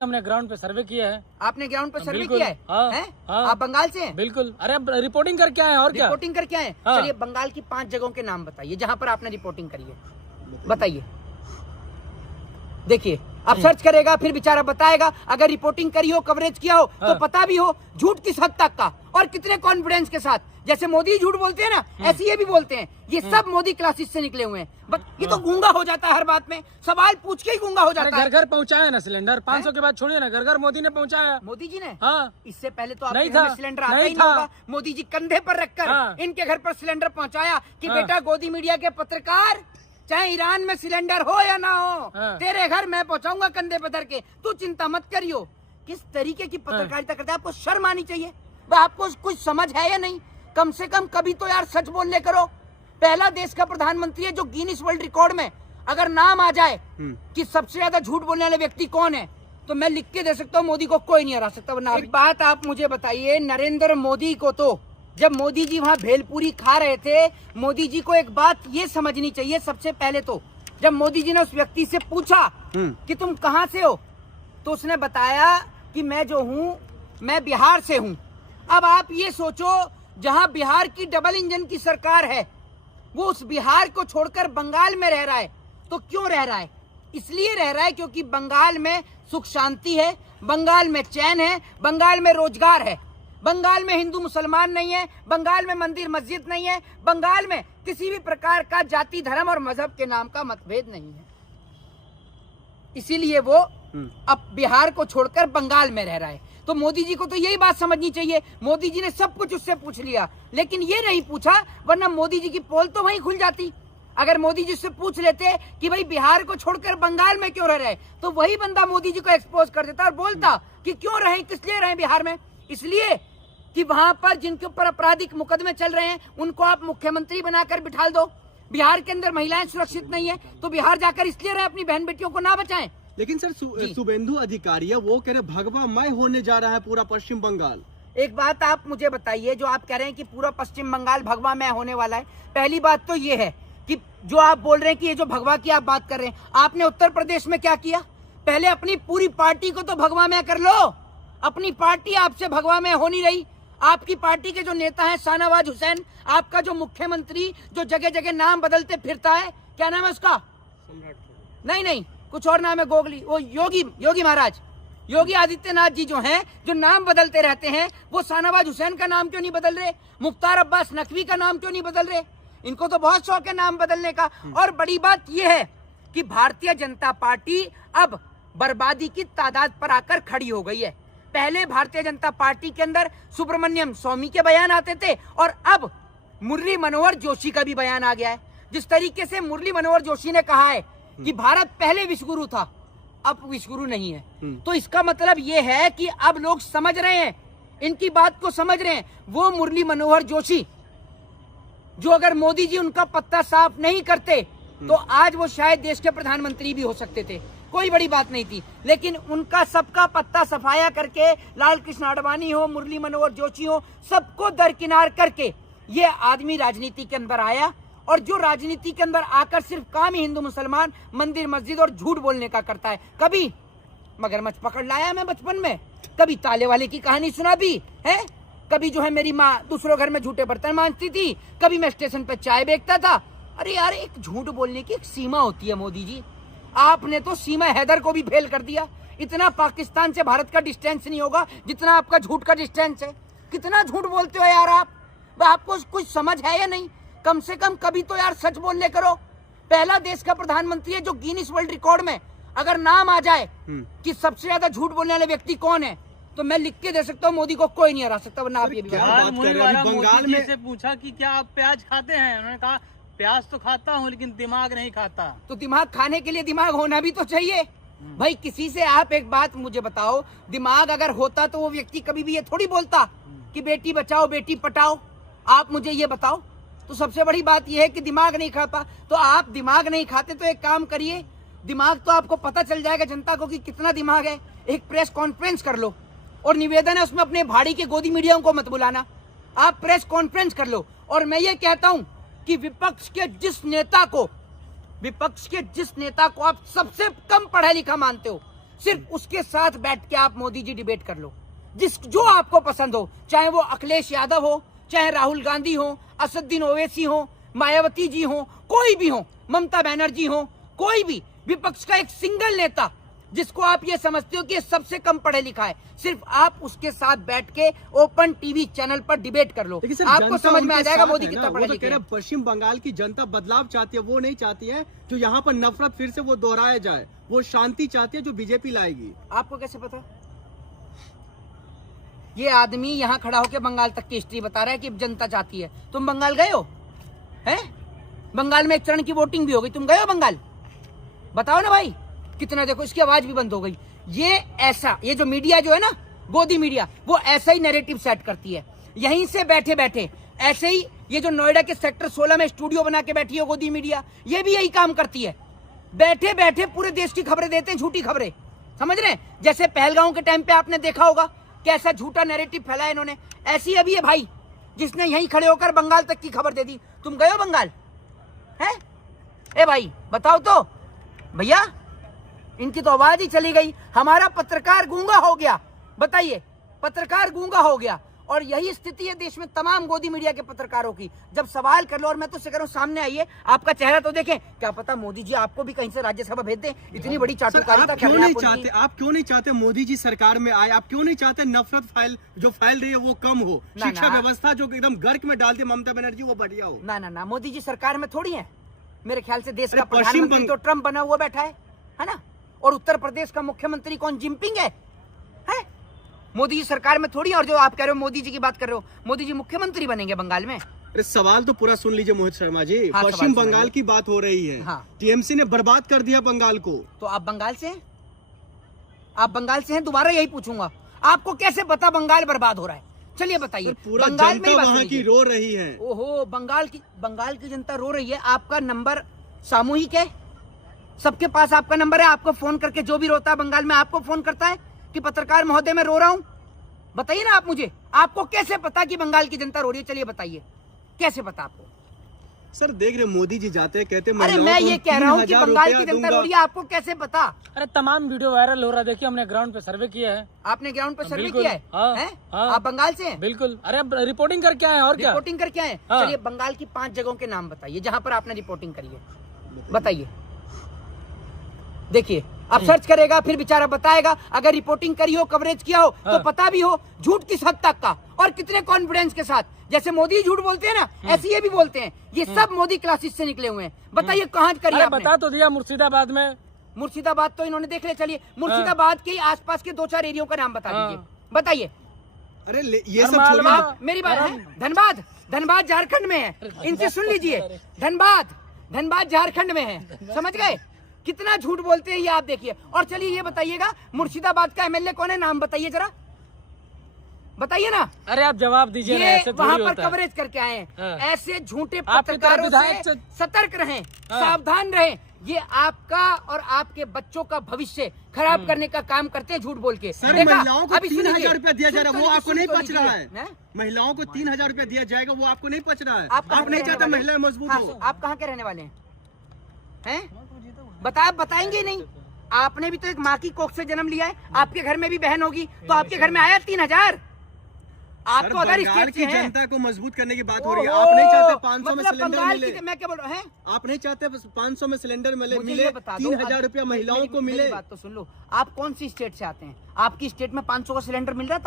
हमने ग्राउंड पे सर्वे किया है। आपने ग्राउंड पे सर्वे बिल्कुल, किया है? हाँ, हैं? हाँ। आप बंगाल से हैं? बिल्कुल। अरे अब रिपोर्टिंग करके आए हैं और क्या। रिपोर्टिंग करके आए हैं? हाँ। चलिए बंगाल की 5 जगहों के नाम बताइए जहां पर आपने रिपोर्टिंग करी है, बताइए। देखिए अब सर्च करेगा फिर बेचारा बताएगा। अगर रिपोर्टिंग करी हो, कवरेज किया हो तो पता भी हो झूठ किस हद तक का और कितने कॉन्फिडेंस के साथ। जैसे मोदी झूठ बोलते हैं ना, ऐसे ये भी बोलते हैं। ये सब मोदी क्लासेस से निकले हुए हैं। बट ये तो गूंगा हो जाता है हर बात में, सवाल पूछ के ही गूंगा हो जाता है। घर घर पहुंचाया ना सिलेंडर, 500 के बाद छोड़िए ना, घर घर मोदी ने पहुंचाया। मोदी जी ने? हाँ। इससे पहले तो नहीं आपके घर में था, सिलेंडर आता नहीं ही था। नहीं होगा। मोदी जी कंधे पर रखकर हाँ। इनके घर पर सिलेंडर पहुंचाया कि हाँ। बेटा गोदी मीडिया के पत्रकार, चाहे ईरान में सिलेंडर हो या ना हो, हाँ। तेरे घर मैं पहुंचाऊंगा कंधे पर धर के, तू चिंता मत करियो। किस तरीके की पत्रकारिता करते हैं, आपको शर्म आनी चाहिए। आपको कुछ समझ है या नहीं? कम से कम कभी तो यार सच बोलने करो। पहला देश का प्रधानमंत्री है जो गिनीज वर्ल्ड रिकॉर्ड में अगर नाम आ जाए कि सबसे ज्यादा झूठ बोलने वाले व्यक्ति कौन है, तो मैं लिख के दे सकता हूँ मोदी को कोई नहीं हरा सकता। वरना एक बात आप मुझे बताइए, नरेंद्र मोदी को तो जब मोदी जी वहाँ भेलपूरी खा रहे थे, मोदी जी को एक बात ये समझनी चाहिए। सबसे पहले तो जब मोदी जी ने उस व्यक्ति से पूछा कि तुम कहाँ से हो, तो उसने बताया कि मैं जो हूँ मैं बिहार से हूँ। अब आप ये सोचो, जहाँ बिहार की डबल इंजन की सरकार है, वो उस बिहार को छोड़कर बंगाल में रह रहा है। तो क्यों रह रहा है? इसलिए रह रहा है क्योंकि बंगाल में सुख शांति है, बंगाल में चैन है, बंगाल में रोजगार है, बंगाल में हिंदू मुसलमान नहीं है, बंगाल में मंदिर मस्जिद नहीं है, बंगाल में किसी भी प्रकार का जाति धर्म और मजहब के नाम का मतभेद नहीं है। इसीलिए वो अब बिहार को छोड़कर बंगाल में रह रहा है। तो मोदी जी को तो यही बात समझनी चाहिए। मोदी जी ने सब कुछ उससे पूछ लिया, लेकिन ये नहीं पूछा, वरना मोदी जी की पोल तो वहीं खुल जाती। अगर मोदी जी से पूछ लेते कि भाई बिहार को छोड़कर बंगाल में क्यों रह रहे, तो वही बंदा मोदी जी को एक्सपोज कर देता और बोलता कि क्यों रहे, किस लिए रहे बिहार में। इसलिए कि वहां पर जिनके ऊपर आपराधिक मुकदमे चल रहे हैं उनको आप मुख्यमंत्री बनाकर बिठा दो। बिहार के अंदर महिलाएं सुरक्षित नहीं है, तो बिहार जाकर इसलिए रहे अपनी बहन बेटियों को ना बचाएं। लेकिन सर शुभेंदु अधिकारी है, वो कह रहे भगवामय होने जा रहा है पूरा पश्चिम बंगाल। एक बात आप मुझे बताइए, जो आप कह रहे हैं कि पूरा पश्चिम बंगाल भगवामय होने वाला है, पहली बात तो ये है कि जो आप बोल रहे हैं कि ये जो भगवा की आप बात कर रहे हैं, आपने उत्तर प्रदेश में क्या किया? पहले अपनी पूरी पार्टी को तो भगवामय कर लो। अपनी पार्टी आपसे भगवामय हो नहीं रही। आपकी पार्टी के जो नेता हैं शाहनवाज हुसैन, आपका जो मुख्यमंत्री जो जगह जगह नाम बदलते फिरता है, क्या नाम है उसका? नहीं, कुछ और नाम है, गोगली, वो योगी महाराज, योगी आदित्यनाथ जी जो हैं, जो नाम बदलते रहते हैं, वो शाहनवाज हुसैन का नाम क्यों नहीं बदल रहे? मुख्तार अब्बास नकवी का नाम क्यों नहीं बदल रहे? इनको तो बहुत शौक है नाम बदलने का। और बड़ी बात यह है कि भारतीय जनता पार्टी अब बर्बादी की तादाद पर आकर खड़ी हो गई है। पहले भारतीय जनता पार्टी के अंदर सुब्रमण्यम स्वामी के बयान आते थे और अब मुरली मनोहर जोशी का भी बयान आ गया है। जिस तरीके से मुरली मनोहर जोशी ने कहा है कि भारत पहले विश्वगुरु था, अब विश्वगुरु नहीं है, तो इसका मतलब ये है कि अब लोग समझ रहे हैं, इनकी बात को समझ रहे हैं। वो मुरली मनोहर जोशी जो अगर मोदी जी उनका पत्ता साफ नहीं करते तो आज वो शायद देश के प्रधानमंत्री भी हो सकते थे, कोई बड़ी बात नहीं थी। लेकिन उनका सबका पत्ता सफाया करके, लाल कृष्ण आडवाणी हो, मुरली मनोहर जोशी हो, सबको दरकिनार करके ये आदमी राजनीति के अंदर आया। और जो राजनीति के अंदर आकर सिर्फ काम ही हिंदू मुसलमान, मंदिर मस्जिद और झूठ बोलने का करता है। कभी मगरमच्छ पकड़ लाया मैं बचपन में, कभी ताले वाले की कहानी सुना भी है, कभी जो है मेरी माँ दूसरों घर में झूठे बर्तन मांजती थी, कभी मैं स्टेशन पे चाय बेचता था। अरे यार, एक झूठ बोलने की एक सीमा होती है। मोदी जी, आपने तो सीमा हैदर को भी फेल कर दिया। इतना पाकिस्तान से भारत का डिस्टेंस नहीं होगा जितना आपका झूठ का डिस्टेंस है। कितना झूठ बोलते हो यार आप, आपको कुछ समझ है या नहीं? कम से कम कभी तो यार सच बोलने करो। पहला देश का प्रधानमंत्री है जो गिनीज वर्ल्ड रिकॉर्ड में अगर नाम आ जाए कि सबसे ज्यादा झूठ बोलने वाले व्यक्ति कौन है, तो मैं लिख के दे सकता हूँ मोदी को कोई नहीं हरा सकता। वरना आप ये भी बंगाल में से पूछा कि क्या आप प्याज खाते हैं, उन्होंने कहा प्याज तो खाता हूँ लेकिन दिमाग नहीं खाता। तो दिमाग खाने के लिए दिमाग होना भी तो चाहिए भाई। किसी से आप एक बात मुझे बताओ, दिमाग अगर होता तो वो व्यक्ति कभी भी ये थोड़ी बोलता कि बेटी बचाओ बेटी पटाओ। आप मुझे ये बताओ। तो सबसे बड़ी बात यह है कि दिमाग नहीं खाता। तो आप दिमाग नहीं खाते तो एक काम करिए, दिमाग तो आपको पता चल जाएगा जनता को कि कितना दिमाग है। एक प्रेस कॉन्फ्रेंस कर लो और निवेदन है उसमें अपने भाड़ी के गोदी मीडिया को मत बुलाना, आप प्रेस कॉन्फ्रेंस कर लो। और मैं ये कहता हूं कि विपक्ष के जिस नेता को आप सबसे कम पढ़ा लिखा मानते हो, सिर्फ उसके साथ बैठ के आप मोदी जी डिबेट कर लो, जो आपको पसंद हो, चाहे वो अखिलेश यादव हो, चाहे राहुल गांधी हो, असदुद्दीन ओवैसी हो, मायावती जी हो, कोई भी हो, ममता बनर्जी हो, कोई भी विपक्ष का एक सिंगल नेता जिसको आप ये समझते हो कि ये सबसे कम पढ़े लिखा है, सिर्फ आप उसके साथ बैठ के ओपन टीवी चैनल पर डिबेट कर लो, आपको समझ में आ जाएगा मोदी कितना पढ़े लिखे हैं। पश्चिम बंगाल की जनता बदलाव चाहती है, वो नहीं चाहती है जो यहाँ पर नफरत फिर से वो दोहराया जाए, वो शांति चाहती है जो बीजेपी लाएगी। आपको कैसे पता? ये आदमी यहाँ खड़ा होकर बंगाल तक की हिस्ट्री बता रहा है कि जनता चाहती है। तुम बंगाल गए हो? हैं? बंगाल में एक चरण की वोटिंग भी हो गई, तुम गए हो बंगाल? बताओ ना भाई, कितना देखो इसकी आवाज भी बंद हो गई। ये जो मीडिया जो है ना, गोदी मीडिया, वो ऐसा ही नैरेटिव सेट करती है। यहीं से बैठे बैठे ऐसे ही ये जो नोएडा के सेक्टर 16 में स्टूडियो बना के बैठी है गोदी मीडिया, ये भी यही काम करती है। बैठे बैठे पूरे देश की खबरें देते हैं, झूठी खबरें, समझ रहे हैं? जैसे पहलगांव के टाइम पे आपने देखा होगा कैसा झूठा नैरेटिव फैलाया इन्होंने, ऐसी अभी है भाई जिसने यहीं खड़े होकर बंगाल तक की खबर दे दी। तुम गए हो बंगाल? हैं? ए भाई बताओ तो भैया, इनकी तो आवाज ही चली गई। हमारा पत्रकार गूंगा हो गया, बताइए, पत्रकार गूंगा हो गया। और यही स्थिति है देश में तमाम गोदी मीडिया के पत्रकारों की। जब सवाल कर लो, और मैं तो कह रहा हूं सामने आइए, आपका चेहरा तो देखें, क्या पता मोदी जी आपको भी कहीं से राज्यसभा भेज दें। इतनी बड़ी चाटुकारिता आप क्यों नहीं चाहते मोदी जी सरकार में आए? आप क्यों नहीं चाहते नफरत फैल रही है वो कम हो, शिक्षा व्यवस्था जो एकदम गर्क में डालती है ममता बनर्जी वो बढ़िया हो? ना, मोदी जी सरकार में थोड़ी है। मेरे ख्याल से देश का प्रधानमंत्री तो ट्रम्प बना हुआ बैठा है ना? और उत्तर प्रदेश का मुख्यमंत्री कौन, जिनपिंग है? मोदी जी सरकार में थोड़ी। और जो आप कह रहे हो मोदी जी की बात कर रहे हो, मोदी जी मुख्यमंत्री बनेंगे बंगाल में? अरे सवाल तो पूरा सुन लीजिए मोहित शर्मा जी। हाँ, पश्चिम बंगाल की बात हो रही है। हाँ। टीएमसी ने बर्बाद कर दिया बंगाल को। तो आप बंगाल से हैं? आप बंगाल से हैं? दोबारा यही पूछूंगा, आपको कैसे पता बंगाल बर्बाद हो रहा है? चलिए बताइए। बंगाल में वहाँ की रो रही है। ओहो, बंगाल की जनता रो रही है। आपका नंबर सामूहिक है, सबके पास आपका नंबर है। आपको फोन करके जो भी रोता है बंगाल में आपको फोन करता है कि पत्रकार महोदय मैं रो रहा हूं? बताइए ना आप मुझे, आपको कैसे पता कि बंगाल की जनता रो रही है? चलिए बताइए, कैसे पता आपको? सर देख रहे मोदी जी जाते कहते, अरे मैं ये कह रहा हूँ कि बंगाल की जनता रो रही है, आपको कैसे पता? अरे तमाम वीडियो वायरल हो रहा है, देखिए हमने ग्राउंड पे सर्वे किया है। आपने ग्राउंड पे सर्वे किया है? हाँ। आप बंगाल से हैं? बिल्कुल। अरे रिपोर्टिंग करके आए, और क्या रिपोर्टिंग करके आए? चलिए बंगाल की 5 जगहों के नाम बताइए जहाँ पर आपने रिपोर्टिंग करी है, बताइए। देखिए अब सर्च करेगा, फिर बेचारा बताएगा। अगर रिपोर्टिंग करी हो, कवरेज किया हो, तो पता भी हो झूठ किस हद तक का और कितने कॉन्फिडेंस के साथ। जैसे मोदी झूठ बोलते हैं ना, ऐसे ये भी बोलते हैं। ये सब मोदी क्लासेस से निकले हुए हैं। बताइए कहाँ करिए? बता तो दिया, मुर्शिदाबाद में। मुर्शिदाबाद तो इन्होंने देख लिया। चलिए मुर्शिदाबाद के आसपास के 2-4 एरियो का नाम बता दीजिए, बताइए। अरे ये सब मेरी बात है। धनबाद झारखंड में है, इनसे सुन लीजिए। धनबाद झारखंड में है, समझ गए? कितना झूठ बोलते हैं ये आप देखिए। और चलिए ये बताइएगा, मुर्शिदाबाद का एमएलए कौन है? नाम बताइए जरा, बताइए ना। अरे आप जवाब दीजिए। ये वहाँ पर कवरेज करके आए हैं। ऐसे झूठे पत्रकारों से सतर्क रहें, सावधान रहें। ये आपका और आपके बच्चों का भविष्य खराब करने का काम करते हैं झूठ बोल के। महिलाओं को 3,000 रुपया दिया जा रहा है, वो आपको नहीं पच रहा है। महिलाओं को 3,000 रुपया दिया जाएगा, वो आपको नहीं पच रहा है। आप नहीं चाहते महिलाएं मजबूत हो। आप कहाँ के रहने वाले हैं? बताएंगे नहीं? आपने भी तो एक माँ की कोख से जन्म लिया है, आपके घर में भी बहन होगी, तो आपके घर में आया 3,000? आपको अदर स्टेट की जनता को मजबूत करने की बात हो रही है। आप नहीं चाहते 500 में सिलेंडर मिले? मैं क्या बोल रहा हूँ? आप नहीं चाहते 500 में सिलेंडर मिले, 3,000 रुपया महिलाओं को मिले? बात तो सुन लो, आप कौन सी स्टेट से आते हैं? आपकी स्टेट में 500 का सिलेंडर मिल रहा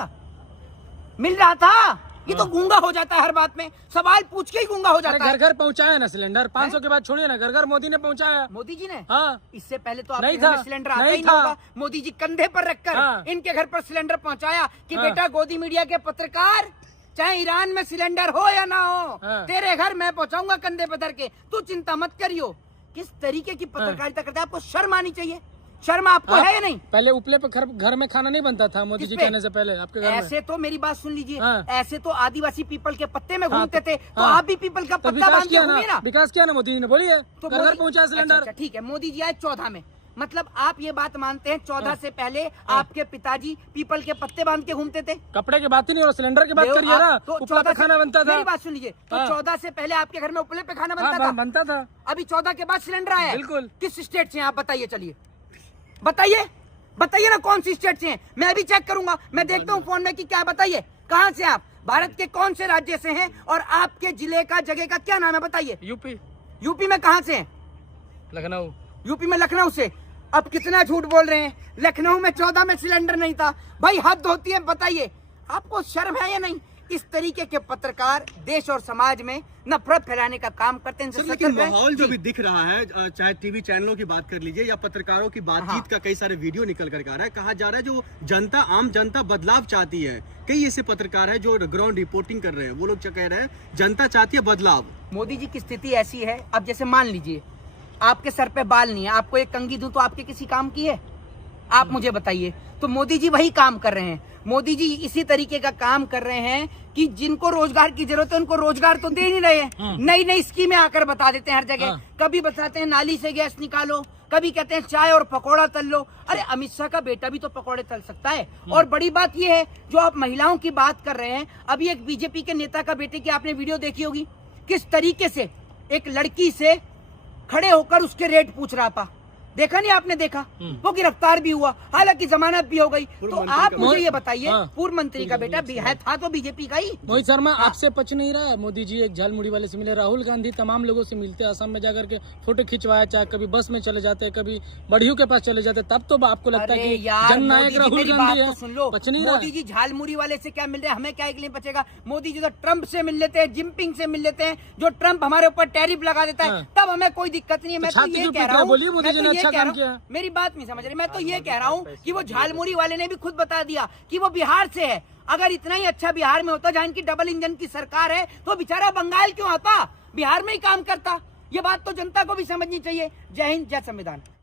था? ये तो गूंगा हो जाता है हर बात में, सवाल पूछ के ही गूंगा हो जाता है। घर पहुंचाया ना सिलेंडर, 500 के बाद छोड़िए ना, घर मोदी ने पहुंचाया। मोदी जी ने? हाँ। इससे पहले तो आपके घर में सिलेंडर आता ही नहीं होगा। मोदी जी कंधे पर रखकर इनके घर पर सिलेंडर पहुंचाया कि बेटा गोदी मीडिया के पत्रकार, चाहे ईरान में सिलेंडर हो या ना हो, तेरे घर मैं पहुंचाऊंगा कंधे पर धर के, तू चिंता मत करियो। किस तरीके की पत्रकारिता करते हैं? आपको शर्म आनी चाहिए। शर्म आपको है या नहीं? पहले उपले पे घर में खाना नहीं बनता था मोदी जी कहने से पहले आपके घर में। ऐसे तो मेरी बात सुन लीजिए, ऐसे तो आदिवासी पीपल के पत्ते में घूमते थे, तो आप भी पीपल का पत्ता बांध के घूमिए ना। विकास किया ना मोदी जी ने, बोलिए तो घर पहुंचा सिलेंडर। ठीक है, मोदी जी आए 14 में, मतलब आप ये बात मानते हैं 14 से पहले आपके पिताजी पीपल के पत्ते बांध के घूमते थे? कपड़े की बात ही नहीं, और सिलेंडर की बात करिए ना। तो उपले पे खाना बनता था। मेरी बात सुन लीजिए, तो 14 से पहले आपके घर में उपले पे खाना बनता था। अभी 14 के बाद सिलेंडर आया। बिल्कुल। किस स्टेट से आप बताइए? चलिए बताइए, बताइए ना कौन सी स्टेट से हैं, मैं भी चेक करूंगा, मैं देखता हूँ फोन में कि क्या। बताइए कहाँ से आप, भारत के कौन से राज्य से हैं, और आपके जिले का जगह का क्या नाम है बताइए। यूपी, यूपी में कहाँ से हैं? लखनऊ। यूपी में लखनऊ से। अब कितना झूठ बोल रहे हैं, लखनऊ में 14 में सिलेंडर नहीं था भाई, हद होती है। बताइए आपको शर्म है या नहीं? इस तरीके के पत्रकार देश और समाज में नफरत फैलाने का काम करते हैं। सर, लेकिन माहौल जो भी दिख रहा है, चाहे टीवी चैनलों की बात कर लीजिए या पत्रकारों की बातचीत का कई सारे वीडियो निकल कर आ रहा है, कहा जा रहा है जो जनता, आम जनता बदलाव चाहती है। कई ऐसे पत्रकार हैं जो ग्राउंड रिपोर्टिंग कर रहे हैं, वो लोग क्या कह रहे हैं, जनता चाहती है बदलाव। मोदी जी की स्थिति ऐसी है, अब जैसे मान लीजिए आपके सर पे बाल नहीं है, आपको एक कंघी दूं तो आपके किसी काम की है? आप मुझे बताइए। तो मोदी जी वही काम कर रहे हैं, मोदी जी इसी तरीके का काम कर रहे हैं कि जिनको रोजगार की जरूरत है उनको रोजगार तो दे नहीं रहे हैं। नई नई स्कीमें आकर बता देते हैं हर जगह। कभी बताते हैं नाली से गैस निकालो, कभी कहते हैं चाय और पकौड़ा तल लो। अरे अमित शाह का बेटा भी तो पकौड़े तल सकता है। और बड़ी बात यह है, जो आप महिलाओं की बात कर रहे हैं, अभी एक बीजेपी के नेता का बेटे की आपने वीडियो देखी होगी, किस तरीके से एक लड़की से खड़े होकर उसके रेट पूछ रहा था। देखा नहीं आपने? देखा, वो गिरफ्तार भी हुआ, हालांकि जमानत भी हो गई। तो आप मुझे ये बताइए, पूर्व मंत्री का बेटा है, था तो बीजेपी का ही। मोहित शर्मा, आपसे पच नहीं रहा, मोदी जी एक झालमुड़ी वाले से मिले, राहुल गांधी तमाम लोगों से मिलते, असम में जाकर के फोटो खिंचवाया, चाहे कभी बस में चले जाते, कभी बढ़ियों के पास चले जाते, तब तो आपको लगता है कि जननायक राहुल गांधी है। सुन लो, पच नहीं रहा। मोदी जी झालमुड़ी वाले से क्या मिल रहे हैं, हमें क्या एक लिए बचेगा? मोदी जी तो ट्रम्प से मिल लेते हैं, जिनपिंग से मिल लेते हैं। जो ट्रम्प हमारे ऊपर टैरिफ लगा देता है तब हमें कोई दिक्कत नहीं है। मैं तो ये कह रहा हूँ, मेरी बात नहीं समझ रही, मैं तो ये कह रहा हूँ कि वो झालमुड़ी वाले ने भी खुद बता दिया कि वो बिहार से है। अगर इतना ही अच्छा बिहार में होता, जहाँ इनकी डबल इंजन की सरकार है, तो बेचारा बंगाल क्यों आता, बिहार में ही काम करता। ये बात तो जनता को भी समझनी चाहिए। जय हिंद, जय संविधान।